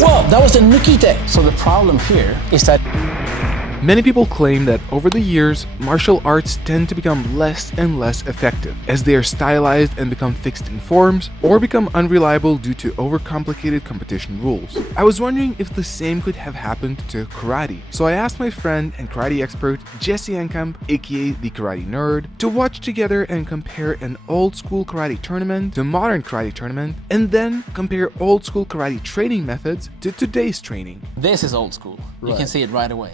Well, that was the Nukite. So the problem here is that Many people claim that over the years, martial arts tend to become less and less effective as they are stylized and become fixed in forms or become unreliable due to overcomplicated competition rules. I was wondering if the same could have happened to karate, so I asked my friend and karate expert Jesse Enkamp, aka the Karate Nerd, to watch together and compare an old school karate tournament to modern karate tournament, and then compare old school karate training methods to today's training. this is old school. You can see it right away.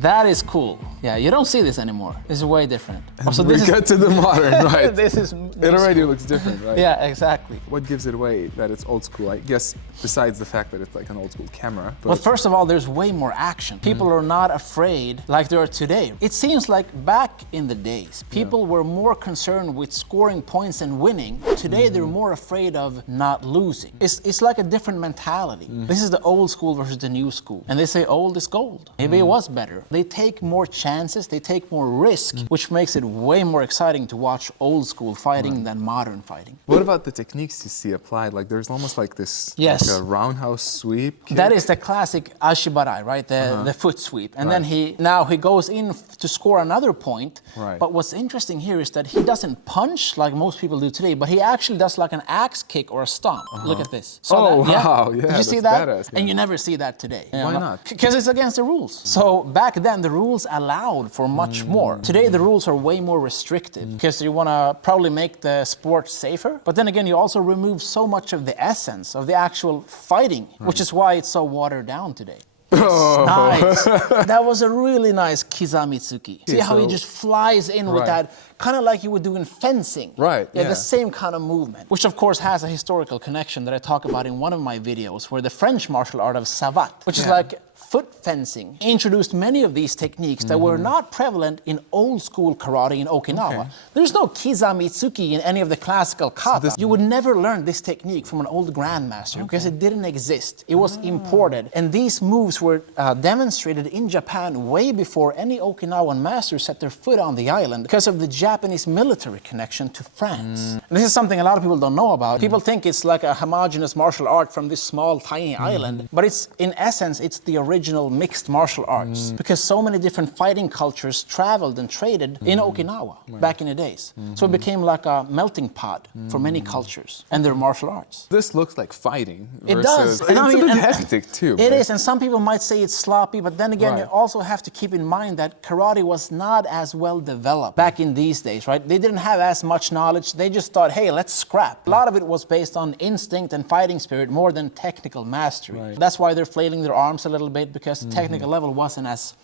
That is cool. Yeah, you don't see this anymore. This is way different. So we get to the modern, right? This It already looks different, right? Yeah, exactly. What gives it away that it's old school? I guess besides the fact that it's like an old school camera. But first of all, there's way more action. People are not afraid like they are today. It seems like back in the days, people were more concerned with scoring points and winning. Today, they're more afraid of not losing. It's like a different mentality. This is the old school versus the new school. And they say old is gold. Maybe it was better. They take more chances, they take more risk, which makes it way more exciting to watch old school fighting than modern fighting. What about the techniques you see applied? Like there's almost like this like a roundhouse sweep kick. That is the classic ashibarai, right? The foot sweep. And then he goes in to score another point. Right. But what's interesting here is that he doesn't punch like most people do today, but he actually does like an axe kick or a stomp. Look at this. Oh, that, wow. Yeah, Did you see that's that? badass, yeah. And you never see that today. Why not? Because it's against the rules. So back then the rules allowed for much more. Today the rules are way more restrictive because you want to probably make the sport safer. But then again, you also remove so much of the essence of the actual fighting, which is why it's so watered down today. Nice. That was a really nice Kizamitsuki. See how he just flies in with that, kind of like you would do in fencing. Right. Yeah, the same kind of movement, which of course has a historical connection that I talk about in one of my videos, where the French martial art of Savate, which is like foot fencing, introduced many of these techniques that were not prevalent in old school karate in Okinawa. There's no Kizamitsuki in any of the classical kata. You would never learn this technique from an old grandmaster because it didn't exist. It was imported. And these moves were demonstrated in Japan way before any Okinawan master set their foot on the island because of the Japanese military connection to France. And this is something a lot of people don't know about. People think it's like a homogeneous martial art from this small, tiny island, but it's in essence, it's the original mixed martial arts because so many different fighting cultures traveled and traded in Okinawa back in the days. So it became like a melting pot for many cultures and their martial arts. This looks like fighting. It does. It's a bit hectic too. It is, and some people might say it's sloppy, but then again, you also have to keep in mind that karate was not as well developed back in these days, right? They didn't have as much knowledge. They just thought, hey, let's scrap. A lot of it was based on instinct and fighting spirit more than technical mastery. That's why they're flailing their arms a little bit, because the technical level wasn't as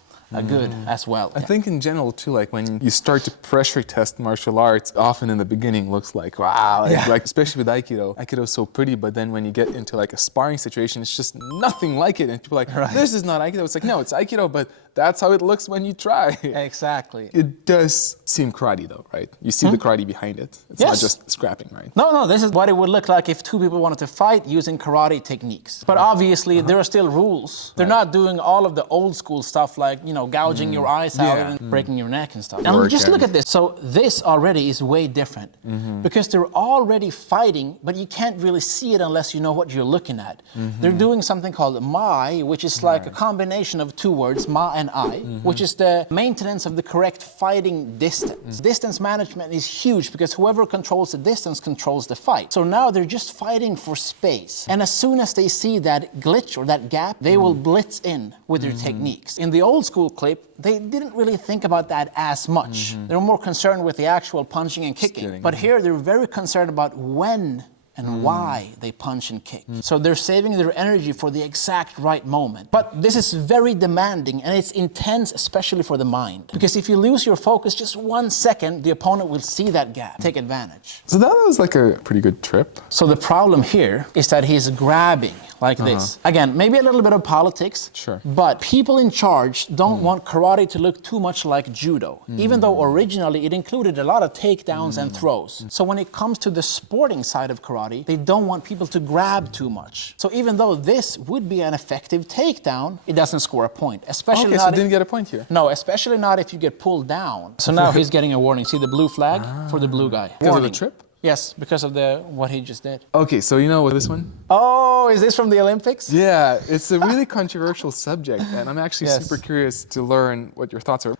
good as well. I think in general too, like when you start to pressure test martial arts, often in the beginning looks like, wow, like especially with Aikido. Aikido is so pretty, but then when you get into like a sparring situation, it's just nothing like it. And people are like, this is not Aikido. It's like, no, it's Aikido, but that's how it looks when you try. Exactly. It does seem karate though, right? You see the karate behind it. It's not just scrapping, right? No, this is what it would look like if two people wanted to fight using karate techniques. But obviously there are still rules. They're not doing all of the old school stuff like, you know, gouging your eyes out and breaking your neck and stuff. And just look at this. So this already is way different because they're already fighting, but you can't really see it unless you know what you're looking at. They're doing something called mai, which is like a combination of two words, ma and I, which is the maintenance of the correct fighting distance. Distance management is huge because whoever controls the distance controls the fight. So now they're just fighting for space. And as soon as they see that glitch or that gap, they will blitz in with their techniques. In the old school clip, they didn't really think about that as much. They were more concerned with the actual punching and kicking. But here they're very concerned about when and why they punch and kick. So they're saving their energy for the exact right moment. But this is very demanding and it's intense, especially for the mind. Because if you lose your focus just 1 second, the opponent will see that gap, take advantage. So that was like a pretty good trip. So the problem here is that he's grabbing like this. Again, maybe a little bit of politics, but people in charge don't want karate to look too much like judo, even though originally it included a lot of takedowns and throws. So when it comes to the sporting side of karate, they don't want people to grab too much. So even though this would be an effective takedown, it doesn't score a point. Especially so didn't get a point here. No, especially not if you get pulled down. So now he's getting a warning. See the blue flag for the blue guy. Because of the trip? Yes, because of what he just did. Okay, so you know what this one? Oh, is this from the Olympics? Yeah, it's a really controversial subject, and I'm actually Yes. super curious to learn what your thoughts are.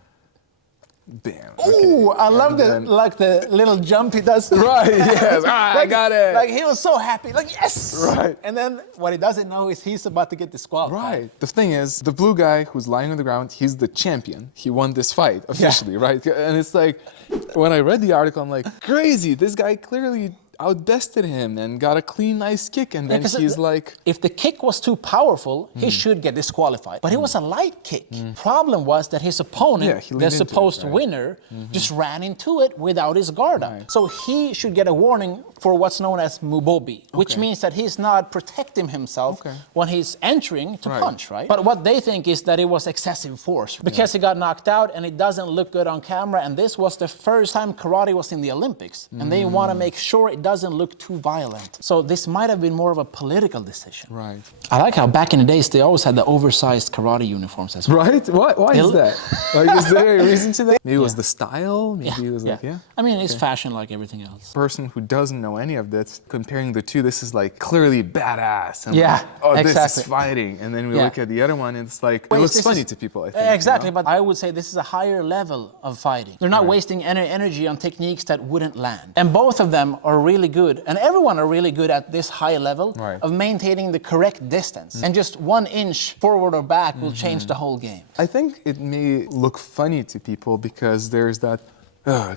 Bam. Ooh, okay. I love And the little jump he does. Right, yes. I got it. Like he was so happy, like yes. Right. And then what he doesn't know is he's about to get disqualified. Right. The thing is, the blue guy who's lying on the ground, he's the champion. He won this fight officially, right? And it's like, when I read the article, I'm like, crazy. This guy clearly outbested him and got a clean, nice kick, and then he's like... If the kick was too powerful, he should get disqualified. But it was a light kick. Problem was that his opponent, the supposed winner, just ran into it without his guard up. So he should get a warning for what's known as mubobi, which means that he's not protecting himself when he's entering to punch, right? But what they think is that it was excessive force because he got knocked out and it doesn't look good on camera. And this was the first time karate was in the Olympics. And they want to make sure it doesn't look too violent. So this might have been more of a political decision. Right. I like how back in the days they always had the oversized karate uniforms as well. Right? Why is that? Like, is there a reason to that? Maybe it was the style? Maybe it was like, I mean, it's fashion like everything else. Person who doesn't know any of this, comparing the two, this is like clearly badass. And Yeah, like, oh, exactly. this is fighting. And then we look at the other one and it's like, it looks funny to people, I think. Exactly, you know? but I would say this is a higher level of fighting. They're not wasting any energy on techniques that wouldn't land. And both of them are really good, and everyone are really good at this high level of maintaining the correct distance. And just 1 inch forward or back will change the whole game. I think it may look funny to people because there's that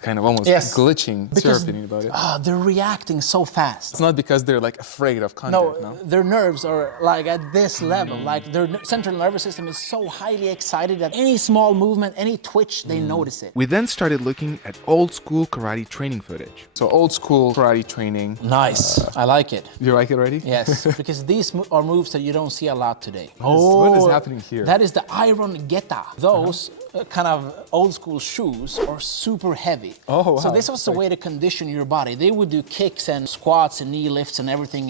kind of almost glitching, syruping about it. They're reacting so fast. It's not because they're like afraid of contact, no? Their nerves are like at this level. Like their central nervous system is so highly excited that any small movement, any twitch, they notice it. We then started looking at old school karate training footage. So old school karate training. Nice. I like it. You like it already? Yes, because these are moves that you don't see a lot today. What is happening here? That is the iron geta. Those kind of old school shoes are super heavy. Oh, wow. So this was a way to condition your body. They would do kicks and squats and knee lifts and everything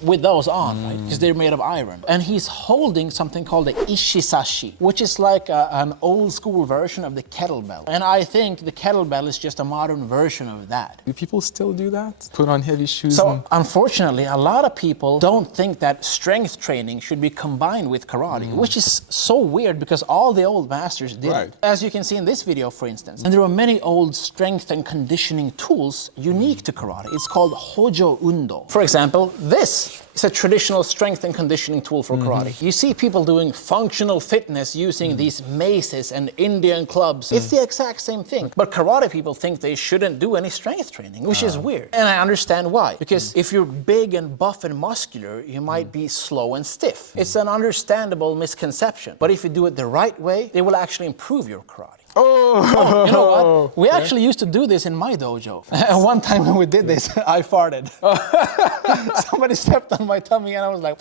with those on, right? Because they're made of iron. And he's holding something called the ishisashi, which is like an old school version of the kettlebell. And I think the kettlebell is just a modern version of that. Do people still do that? Put on heavy shoes? So unfortunately, a lot of people don't think that strength training should be combined with karate, which is so weird because all the old masters did it. As you can see in this video, for instance. And there are many old strength and conditioning tools unique to karate. It's called Hojo Undo. For example, this is a traditional strength and conditioning tool for karate. You see people doing functional fitness using these maces and Indian clubs. It's the exact same thing. But karate people think they shouldn't do any strength training, which is weird. And I understand why. Because if you're big and buff and muscular, you might be slow and stiff. It's an understandable misconception. But if you do it the right way, they will actually improve your karate. Oh, you know what? We actually used to do this in my dojo. And one time when we did this, I farted. Somebody stepped on my tummy and I was like,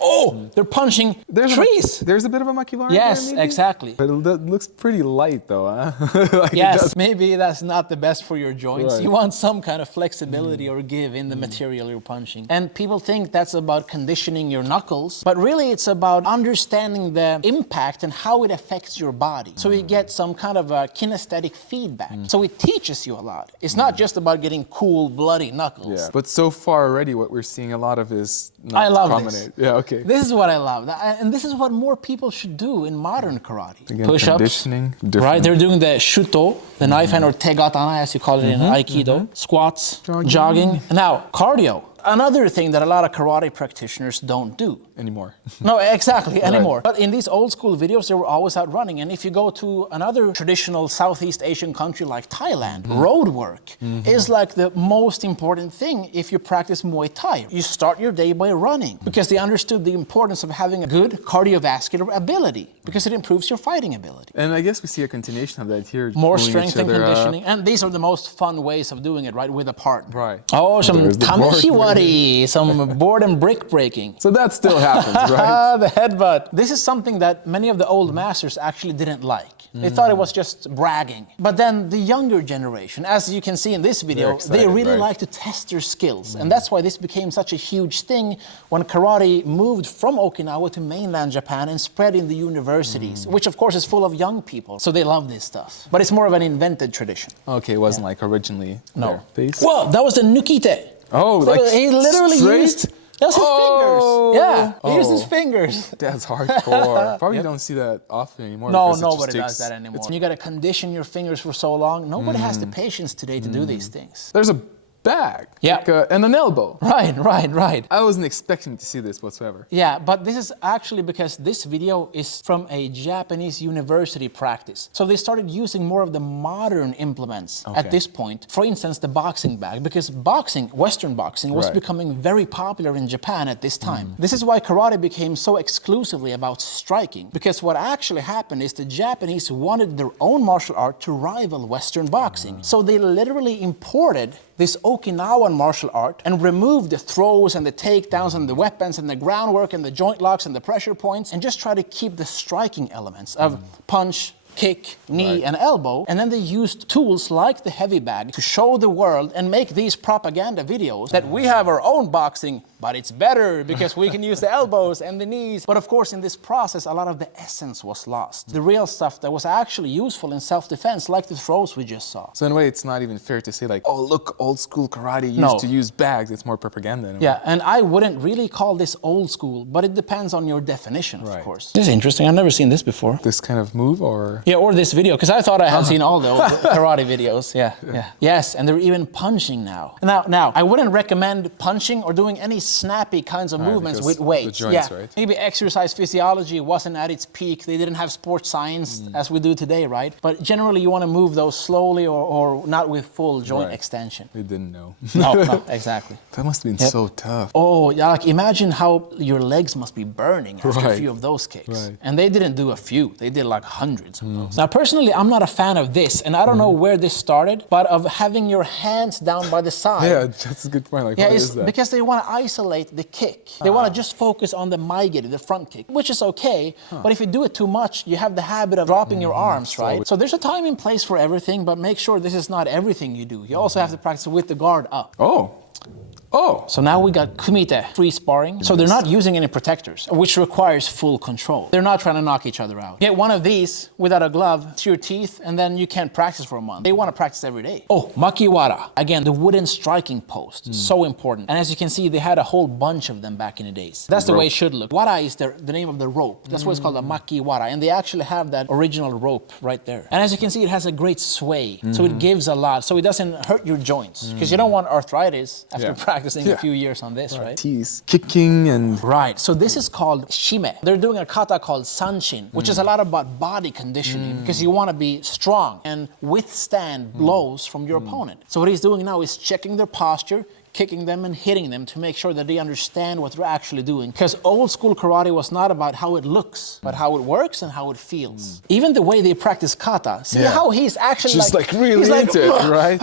oh, they're punching trees. There's a bit of a Makiwara Yes, there, maybe? exactly. But it looks pretty light though, huh? Like Yes, maybe that's not the best for your joints. Right. You want some kind of flexibility or give in the material you're punching. And people think that's about conditioning your knuckles, but really it's about understanding the impact and how it affects your body. So you get some kind of a kinesthetic feedback. So it teaches you a lot. It's not just about getting cool, bloody knuckles. Yeah. But so far already what we're seeing a lot of is not I love prominent. this. Yeah, okay. This is what I love. And this is what more people should do in modern karate. Again, push-ups, conditioning, right? They're doing the shuto, the knife hand or tegatana as you call it in Aikido. Squats, jogging. Now, cardio. Another thing that a lot of karate practitioners don't do. Anymore. No, exactly, anymore. But in these old school videos, they were always out running. And if you go to another traditional Southeast Asian country like Thailand, road work is like the most important thing if you practice Muay Thai. You start your day by running because they understood the importance of having a good cardiovascular ability because it improves your fighting ability. And I guess we see a continuation of that here. More strength and conditioning. And these are the most fun ways of doing it, right? With a partner. Right. Oh, some There's the Tameshi board. buddy, some board and brick breaking. So that still happens, right? The headbutt. This is something that many of the old masters actually didn't like. They thought it was just bragging. But then the younger generation, as you can see in this video, excited, they really right? like to test their skills. And that's why this became such a huge thing when karate moved from Okinawa to mainland Japan and spread in the universities, which of course is full of young people. So they love this stuff. But it's more of an invented tradition. Okay, it wasn't like originally No. there. Whoa, that was the Nukite. Oh, So like he literally straight? used... That's his fingers. Yeah, he used his fingers. That's hardcore. Probably don't see that often anymore. No, because it just nobody takes- does that anymore. You gotta condition your fingers for so long. Nobody has the patience today to do these things. There's a bag. Yeah. Like, and an elbow. Right. I wasn't expecting to see this whatsoever. Yeah, but this is actually because this video is from a Japanese university practice. So they started using more of the modern implements at this point. For instance, the boxing bag, because boxing, Western boxing, was Right. becoming very popular in Japan at this time. This is why karate became so exclusively about striking, because what actually happened is the Japanese wanted their own martial art to rival Western boxing. So they literally imported this Okinawan martial art and removed the throws and the takedowns and the weapons and the groundwork and the joint locks and the pressure points and just try to keep the striking elements of punch, kick, knee, and elbow. And then they used tools like the heavy bag to show the world and make these propaganda videos that we have our own boxing, but it's better because we can use the elbows and the knees. But of course, in this process, a lot of the essence was lost. The real stuff that was actually useful in self-defense, like the throws we just saw. So in a way, it's not even fair to say like, oh, look, old school karate used No. to use bags. It's more propaganda. In a way. Yeah, and I wouldn't really call this old school, but it depends on your definition, of Right. course. This is interesting. I've never seen this before. This kind of move or? Yeah, or this video, because I thought I had seen all the old karate videos. Yeah. Yes, and they're even punching now. Now, I wouldn't recommend punching or doing any snappy kinds of movements because with weights. the joints, right? Maybe exercise physiology wasn't at its peak. They didn't have sports science as we do today, right? But generally, you want to move those slowly or not with full joint Right. extension. We didn't know. No, exactly. That must have been so tough. Oh, yeah, like imagine how your legs must be burning after a Right. few of those kicks. Right. And they didn't do a few, they did like hundreds of those. Now, personally, I'm not a fan of this, and I don't know where this started, but of having your hands down by the side. Yeah, that's a good point. Like, Yeah, what it's is that? because they want to isolate the kick. They want to just focus on the maigiri, the front kick, which is okay. But if you do it too much, you have the habit of dropping your arms, right? So there's a time and place for everything, but make sure this is not everything you do. You also have to practice with the guard up. Oh, So now we got kumite, free sparring. So they're not using any protectors, which requires full control. They're not trying to knock each other out. Get one of these without a glove to your teeth, and then you can't practice for a month. They want to practice every day. Oh, Makiwara. Again, the wooden striking post. So important. And as you can see, they had a whole bunch of them back in the days. That's the way it should look. Wara is the name of the rope. That's why it's called a Makiwara. And they actually have that original rope right there. And as you can see, it has a great sway. So it gives a lot. So it doesn't hurt your joints. Because you don't want arthritis after practicing a few years on this, right? tease, kicking and... Right, so this is called shime. They're doing a kata called sanshin, which is a lot about body conditioning because you want to be strong and withstand blows from your opponent. So what he's doing now is checking their posture, kicking them and hitting them to make sure that they understand what they're actually doing. Because old school karate was not about how it looks, but how it works and how it feels. Even the way they practice kata, see how he's actually just like really into it, right?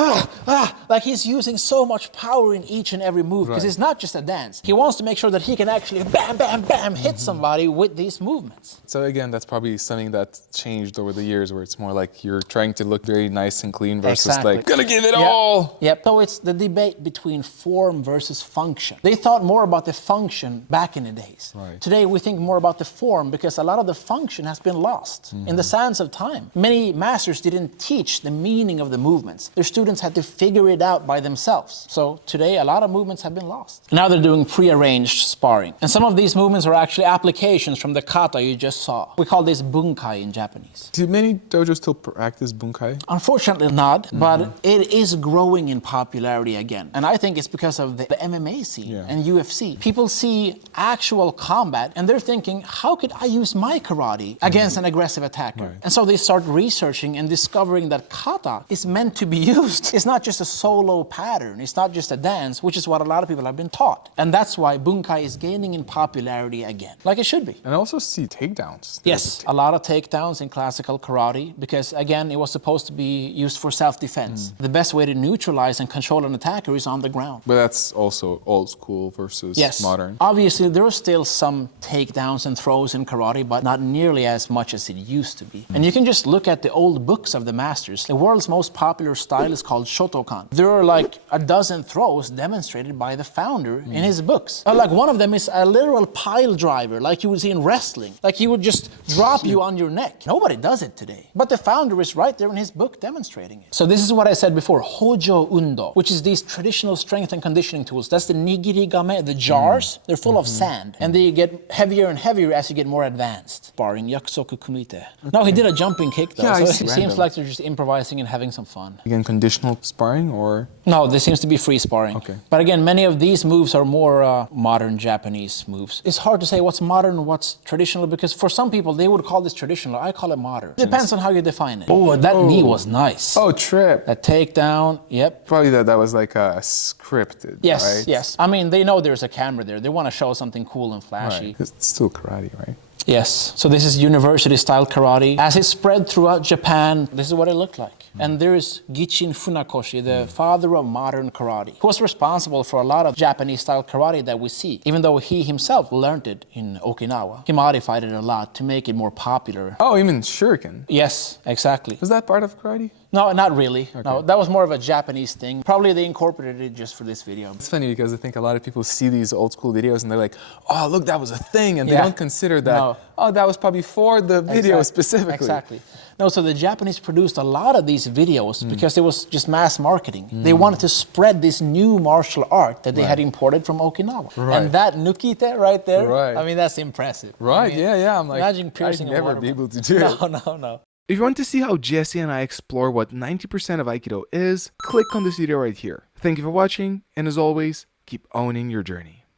Like he's using so much power in each and every move because it's not just a dance. He wants to make sure that he can actually bam, bam, bam, hit somebody with these movements. So again, that's probably something that changed over the years where it's more like you're trying to look very nice and clean versus like, gonna give it all. Yep, so it's the debate between form versus function. They thought more about the function back in the days. Right. Today we think more about the form because a lot of the function has been lost in the sands of time. Many masters didn't teach the meaning of the movements. Their students had to figure it out by themselves. So today a lot of movements have been lost. Now they're doing prearranged sparring. And some of these movements are actually applications from the kata you just saw. We call this bunkai in Japanese. Do many dojos still practice bunkai? Unfortunately not, but it is growing in popularity again. And I think it's because of the MMA scene and UFC. People see actual combat and they're thinking, how could I use my karate against an aggressive attacker? And so they start researching and discovering that kata is meant to be used. It's not just a solo pattern. It's not just a dance, which is what a lot of people have been taught. And that's why bunkai is gaining in popularity again, like it should be. And I also see takedowns. Yes, a lot of takedowns in classical karate because, again, it was supposed to be used for self-defense. The best way to neutralize and control an attacker is on the ground. down. But that's also old school versus modern. Obviously, there are still some takedowns and throws in karate, but not nearly as much as it used to be. And you can just look at the old books of the masters. The world's most popular style is called Shotokan. There are like a dozen throws demonstrated by the founder in his books. Like one of them is a literal pile driver, like you would see in wrestling. Like he would just drop you on your neck. Nobody does it today. But the founder is right there in his book demonstrating it. So this is what I said before, Hojo Undo, which is these traditional strength and conditioning tools. That's the nigiri game, the jars. They're full of sand. And they get heavier and heavier as you get more advanced. Sparring, yakusoku kumite. No, he did a jumping kick though. Yeah, so it seems like they're just improvising and having some fun. Again, conditional sparring or? No, this seems to be free sparring. Okay. But again, many of these moves are more modern Japanese moves. It's hard to say what's modern, what's traditional, because for some people, they would call this traditional. I call it modern. Depends on how you define it. Oh, that knee was nice. Oh, trip. That takedown, yep. Probably that was like scripted, Yes, right? yes. I mean, they know there's a camera there. They want to show something cool and flashy. Right. It's still karate, right? Yes. So this is university-style karate. As it spread throughout Japan, this is what it looked like. And there is Gichin Funakoshi, the father of modern karate, who was responsible for a lot of Japanese-style karate that we see. Even though he himself learned it in Okinawa, he modified it a lot to make it more popular. Oh, you mean shuriken? Yes, exactly. Was that part of karate? No, not really. Okay. No, that was more of a Japanese thing. Probably they incorporated it just for this video. It's funny because I think a lot of people see these old school videos and they're like, oh, look, that was a thing. And they don't consider that, oh, that was probably for the video specifically. Exactly. No, so the Japanese produced a lot of these videos because it was just mass marketing. They wanted to spread this new martial art that they had imported from Okinawa. And that Nukite right there, I mean, that's impressive. Right, I mean, yeah. I'm like, imagine piercing I'd never be able to do it. No. If you want to see how Jesse and I explore what 90% of Aikido is, click on this video right here. Thank you for watching, and as always, keep owning your journey.